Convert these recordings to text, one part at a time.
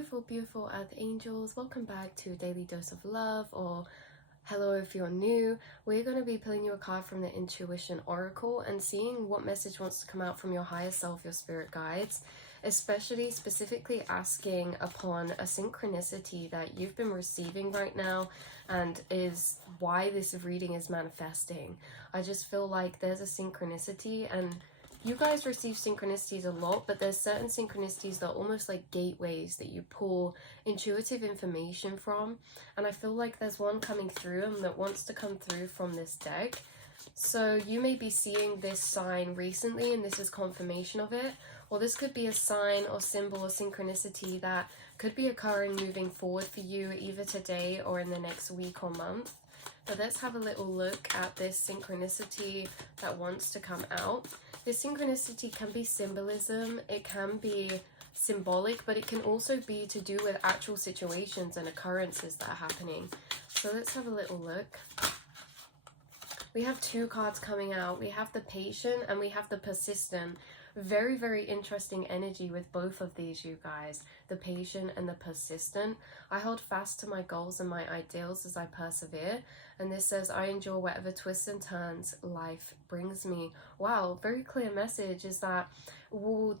Beautiful, beautiful Earth Angels. Welcome back to Daily Dose of Love, or hello if you're new. We're going to be pulling you a card from the Intuition Oracle and seeing what message wants to come out from your higher self, your spirit guides, especially specifically asking upon a synchronicity that you've been receiving right now and is why this reading is manifesting. I just feel like there's a synchronicity, and you guys receive synchronicities a lot, but there's certain synchronicities that are almost like gateways that you pull intuitive information from, and I feel like there's one coming through and that wants to come through from this deck. So you may be seeing this sign recently and this is confirmation of it, or this could be a sign or symbol or synchronicity that could be occurring moving forward for you either today or in the next week or month. But let's have a little look at this synchronicity that wants to come out. This synchronicity can be symbolism, it can be symbolic, but it can also be to do with actual situations and occurrences that are happening. So let's have a little look. We have two cards coming out. We have the patient and we have the persistent. Very, very interesting energy with both of these, you guys. The patient and the persistent. I hold fast to my goals and my ideals as I persevere. And this says, I endure whatever twists and turns life brings me. Wow, very clear message is that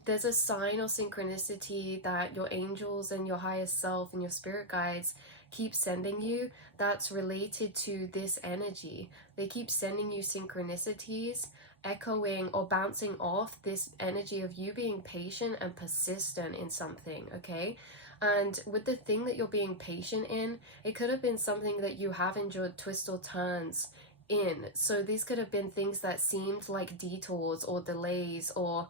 there's a sign or synchronicity that your angels and your higher self and your spirit guides keep sending you that's related to this energy. They keep sending you synchronicities echoing or bouncing off this energy of you being patient and persistent in something, okay? And with the thing that you're being patient in, it could have been something that you have enjoyed twists or turns in. So these could have been things that seemed like detours or delays, or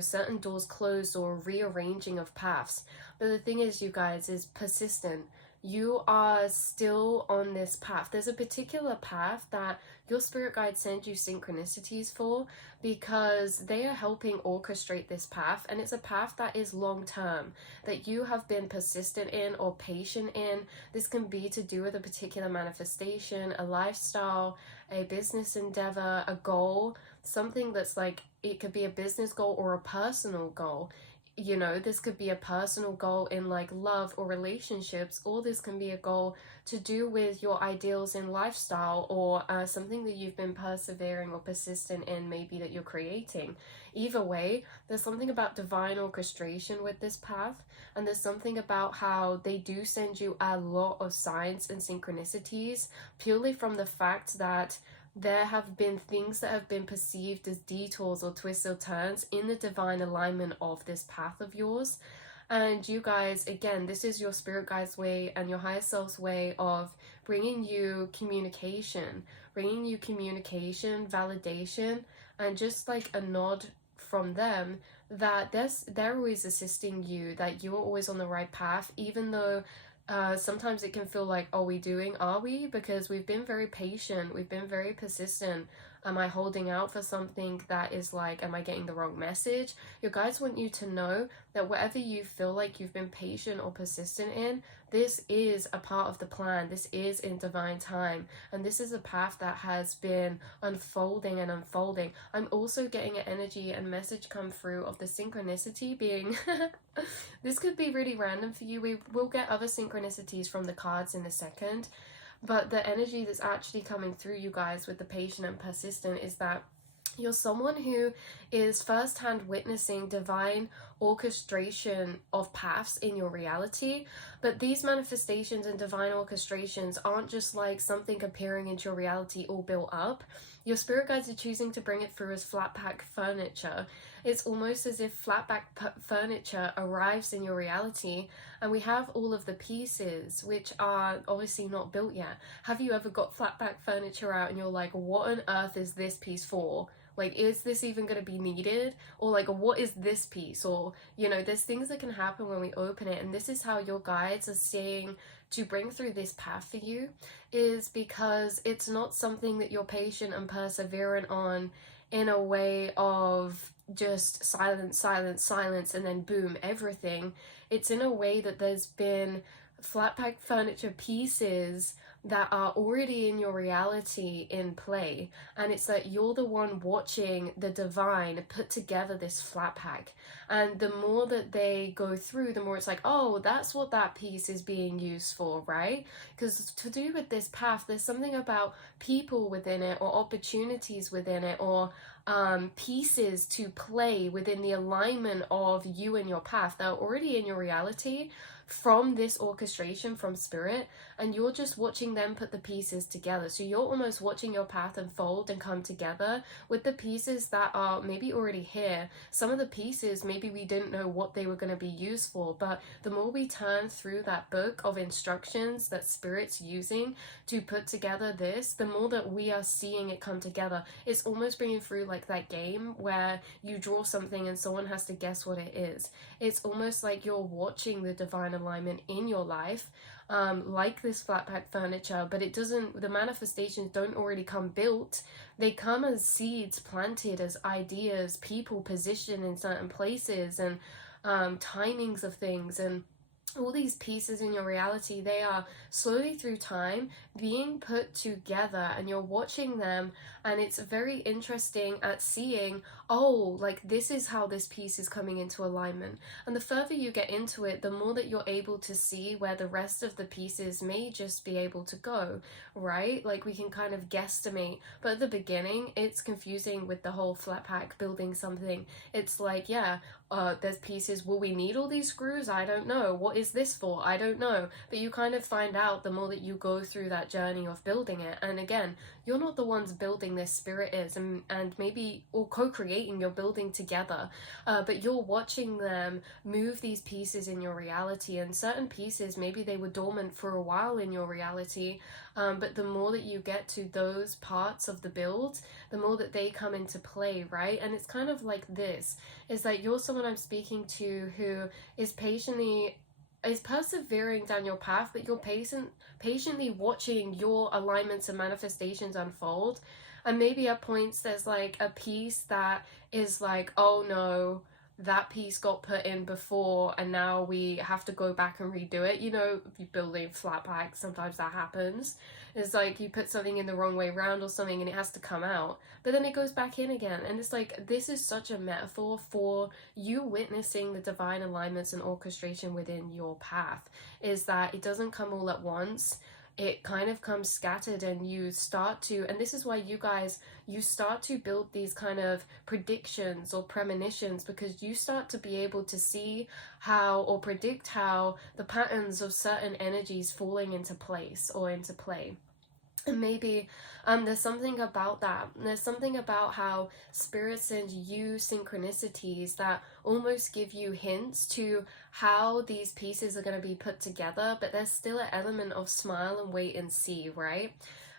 certain doors closed or rearranging of paths. But the thing is, you guys, is persistent. You are still on this path. There's a particular path that your spirit guides send you synchronicities for, because they are helping orchestrate this path, and it's a path that is long term, that you have been persistent in or patient in. This can be to do with a particular manifestation, a lifestyle, a business endeavor, a goal, something that's like, it could be a business goal or a personal goal. This could be a personal goal in like love or relationships, or this can be a goal to do with your ideals in lifestyle, or something that you've been persevering or persistent in, maybe that you're creating. Either way, there's something about divine orchestration with this path, and there's something about how they do send you a lot of signs and synchronicities purely from the fact that there have been things that have been perceived as detours or twists or turns in the divine alignment of this path of yours. And you guys, again, this is your spirit guide's way and your higher self's way of bringing you communication, validation, and just like a nod from them that they're always assisting you, that you're always on the right path, even though sometimes it can feel like, are we? Because we've been very patient, we've been very persistent. Am I holding out for something that is like, am I getting the wrong message? Your guides want you to know that whatever you feel like you've been patient or persistent in, this is a part of the plan. This is in divine time. And this is a path that has been unfolding and unfolding. I'm also getting an energy and message come through of the synchronicity being, this could be really random for you. We will get other synchronicities from the cards in a second. But the energy that's actually coming through, you guys, with the patient and persistent is that you're someone who is firsthand witnessing divine orchestration of paths in your reality. But these manifestations and divine orchestrations aren't just like something appearing into your reality all built up. Your spirit guides are choosing to bring it through as flat pack furniture. It's almost as if flat pack furniture arrives in your reality, and we have all of the pieces, which are obviously not built yet. Have you ever got flat pack furniture out and you're like, what on earth is this piece for? Like, is this even going to be needed? Or like, what is this piece? Or, there's things that can happen when we open it. And this is how your guides are saying to bring through this path for you, is because it's not something that you're patient and perseverant on in a way of just silence, and then boom, everything. It's in a way that there's been flat pack furniture pieces that are already in your reality in play, and it's that you're the one watching the divine put together this flat pack. And the more that they go through, the more it's like, oh, that's what that piece is being used for, right? Because to do with this path, there's something about people within it, or opportunities within it, or pieces to play within the alignment of you and your path that are already in your reality from this orchestration from spirit, and you're just watching them put the pieces together. So you're almost watching your path unfold and come together with the pieces that are maybe already here. Some of the pieces maybe we didn't know what they were going to be used for, but the more we turn through that book of instructions that spirit's using to put together this, the more that we are seeing it come together. It's almost bringing through like that game where you draw something and someone has to guess what it is. It's almost like you're watching the divine alignment in your life, like this flat pack furniture, but it doesn't, the manifestations don't already come built. They come as seeds planted, as ideas, people positioned in certain places, and timings of things, and all these pieces in your reality, they are slowly through time being put together, and you're watching them, and it's very interesting at seeing, oh, like this is how this piece is coming into alignment. And the further you get into it, the more that you're able to see where the rest of the pieces may just be able to go, right? Like we can kind of guesstimate, but at the beginning it's confusing with the whole flat pack building something. It's like, yeah, there's pieces, will we need all these screws? I don't know. What is this for? I don't know. But you kind of find out the more that you go through that journey of building it. And again, you're not the ones building this, spirit is, and maybe, or co-creating, you're building together, but you're watching them move these pieces in your reality. And certain pieces, maybe they were dormant for a while in your reality, but the more that you get to those parts of the build, the more that they come into play, right? And it's kind of like this, is that you're someone I'm speaking to who is persevering down your path, but you're patiently watching your alignments and manifestations unfold. And maybe at points there's like a piece that is like, oh no, that piece got put in before and now we have to go back and redo it. You know, if you're building flat packs, sometimes that happens. It's like you put something in the wrong way around or something and it has to come out, but then it goes back in again. And it's like, this is such a metaphor for you witnessing the divine alignments and orchestration within your path, is that it doesn't come all at once. It kind of comes scattered, and you start to, and this is why you guys, you start to build these kind of predictions or premonitions, because you start to be able to see how, or predict how, the patterns of certain energies falling into place or into play. And maybe there's something about that. There's something about how spirit sends you synchronicities that almost give you hints to how these pieces are going to be put together, but there's still an element of smile and wait and see, right?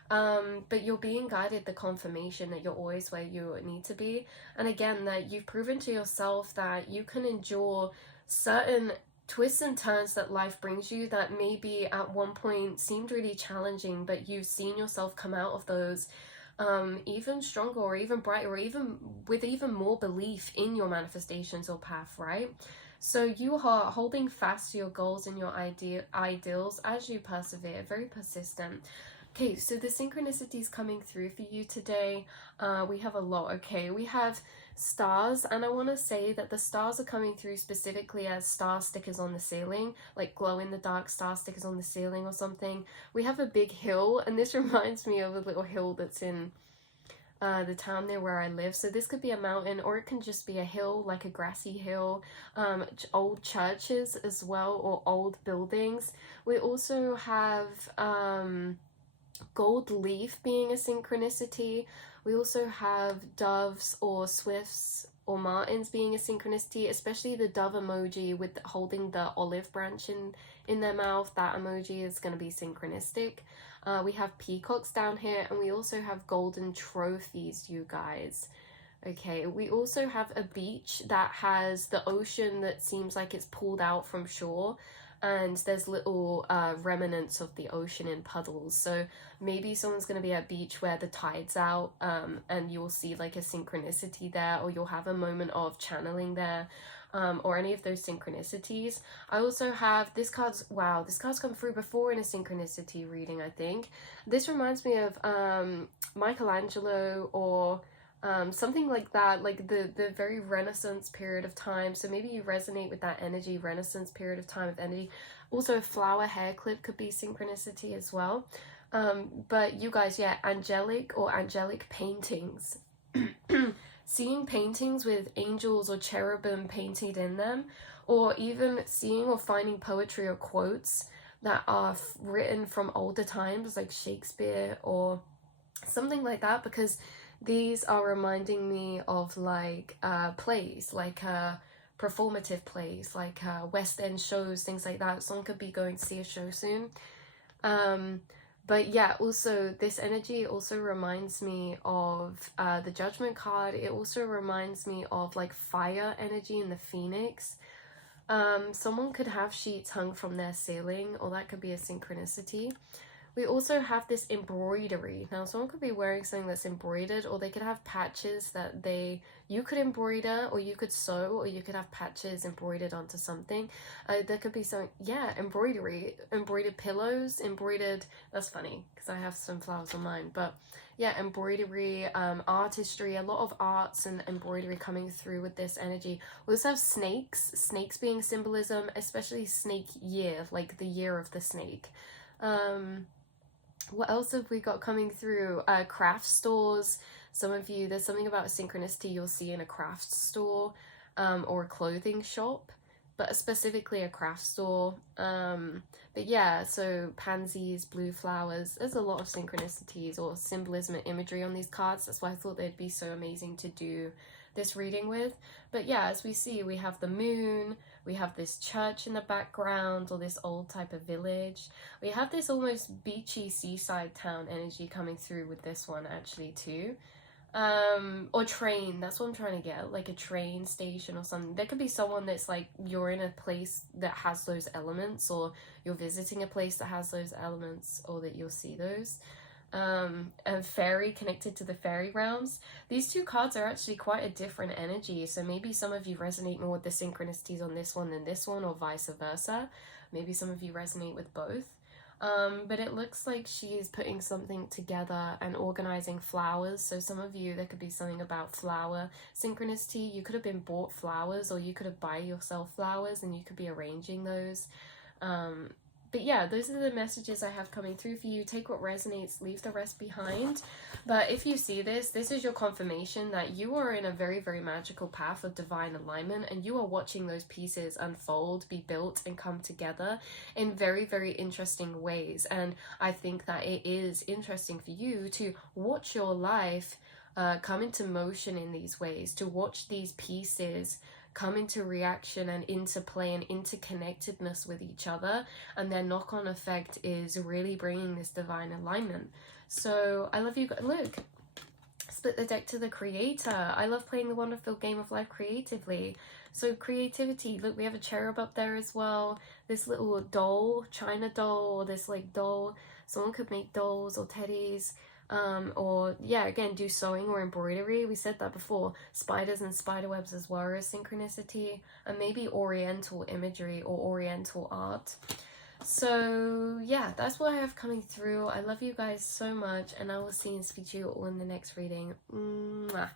But you're being guided, the confirmation that you're always where you need to be. And again, that you've proven to yourself that you can endure certain twists and turns that life brings you that maybe at one point seemed really challenging, but you've seen yourself come out of those even stronger, or even brighter, or even with even more belief in your manifestations or path, right? So you are holding fast to your goals and your ideals as you persevere, very persistent. Okay, so the synchronicities coming through for you today, we have a lot. Okay, we have stars, and I want to say that the stars are coming through specifically as star stickers on the ceiling, like glow in the dark star stickers on the ceiling or something. We have a big hill, and this reminds me of a little hill that's in the town near where I live. So this could be a mountain, or it can just be a hill, like a grassy hill. Old churches as well, or old buildings. We also have gold leaf being a synchronicity. We also have doves or swifts or martins being a synchronicity, especially the dove emoji with holding the olive branch in their mouth. That emoji is going to be synchronistic. We have peacocks down here, and we also have golden trophies, you guys. Okay, we also have a beach that has the ocean that seems like it's pulled out from shore, and there's little remnants of the ocean in puddles. So maybe someone's going to be at a beach where the tide's out, and you'll see like a synchronicity there, or you'll have a moment of channeling there. or any of those synchronicities. I also have this card's, wow, this card's come through before in a synchronicity reading, I think. This reminds me of Michelangelo, or something like that, like the very Renaissance period of time. So maybe you resonate with that energy, Renaissance period of time of energy. Also, a flower hair clip could be synchronicity as well. But you guys, yeah, angelic paintings. Seeing paintings with angels or cherubim painted in them, or even seeing or finding poetry or quotes that are written from older times, like Shakespeare or something like that, because these are reminding me of like plays, like performative plays, like West End shows, things like that. Someone could be going to see a show soon. But yeah, also this energy also reminds me of the Judgment card. It also reminds me of like fire energy in the Phoenix. Someone could have sheets hung from their ceiling, or that could be a synchronicity. We also have this embroidery. Now, someone could be wearing something that's embroidered, or they could have patches that you could embroider, or you could sew, or you could have patches embroidered onto something. There could be some, yeah, embroidery, embroidered pillows, embroidered, that's funny, because I have some flowers on mine, but yeah, embroidery, artistry, a lot of arts and embroidery coming through with this energy. We also have snakes being symbolism, especially snake year, like the year of the snake. What else have we got coming through? Craft stores. Some of you, there's something about a synchronicity you'll see in a craft store, or a clothing shop, but specifically a craft store. But yeah, so pansies, blue flowers, there's a lot of synchronicities or symbolism and imagery on these cards. That's why I thought they'd be so amazing to do this reading with. But yeah, as we see, we have the moon, we have this church in the background, or this old type of village. We have this almost beachy seaside town energy coming through with this one actually too. Or train, that's what I'm trying to get, like a train station or something. There could be someone that's like, you're in a place that has those elements, or you're visiting a place that has those elements, or that you'll see those. And fairy, connected to the fairy realms. These two cards are actually quite a different energy, so maybe some of you resonate more with the synchronicities on this one than this one, or vice versa. Maybe some of you resonate with both. But it looks like she's putting something together and organizing flowers. So some of you, there could be something about flower synchronicity. You could have been bought flowers, or you could have buy yourself flowers and you could be arranging those. But yeah, those are the messages I have coming through for you. Take what resonates, leave the rest behind. But if you see this, this is your confirmation that you are in a very, very magical path of divine alignment, and you are watching those pieces unfold, be built, and come together in very, very interesting ways. And I think that it is interesting for you to watch your life come into motion in these ways, to watch these pieces come into reaction and into play and interconnectedness with each other, and their knock-on effect is really bringing this divine alignment. So I love you. Look, split the deck to the creator. I love playing the wonderful game of life creatively. So creativity, look, we have a cherub up there as well, this little doll, china doll, or this like doll. Someone could make dolls or teddies. Or yeah, again, do sewing or embroidery. We said that before. Spiders and spider webs as well as synchronicity, and maybe oriental imagery or oriental art. So yeah, that's what I have coming through. I love you guys so much, and I will see and speak to you all in the next reading. Mwah.